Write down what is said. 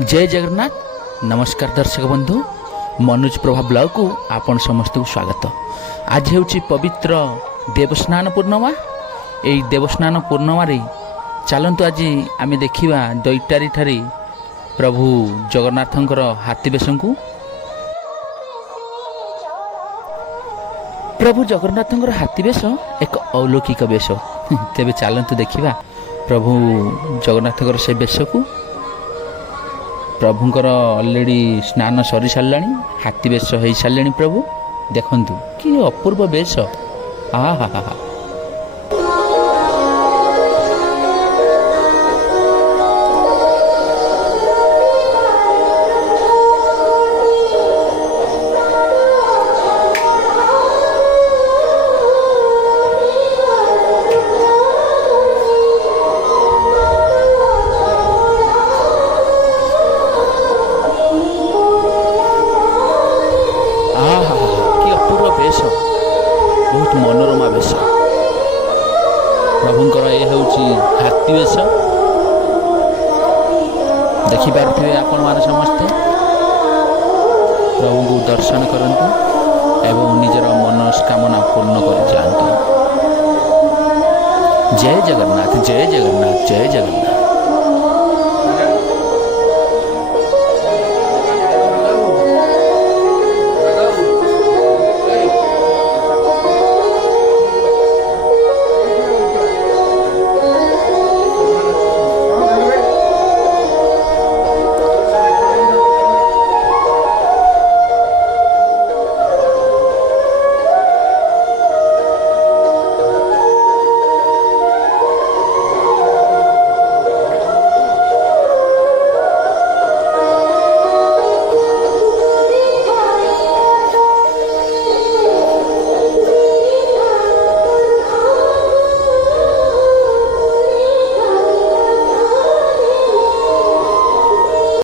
जय जगन्नाथ। नमस्कार दर्शक बंधु, मनोज प्रभा ब्लॉग को आपण समस्त को स्वागत। आज ହେଉଛି पवित्र देवस्नान पूर्णिमा। यही देवस्नान पूर्णिमा चलतु आज आम देखा दैटारी ठारे प्रभु जगन्नाथंकर हाथी बेश को। प्रभु जगन्नाथंकर हाथी बेश एक अलौकिक बेश। तेबे चलतु देखा प्रभु जगन्नाथंकर से बेश को। प्रभुंकर अलरेडी स्नान सरी सारा, हाथी बेश हो सारे। प्रभु देखु कि अपूर्व बेश। हा हा हा। बहुत मनोरमा बेश प्रभुंकर ये हूँ हाथी बेश। देखिपे आपण मैंने समस्ते प्रभु को दर्शन करंतु एवं निजर मनस्कामना पूर्ण कर जातु। जय जगन्नाथ, जय जगन्नाथ, जय जगन्नाथ।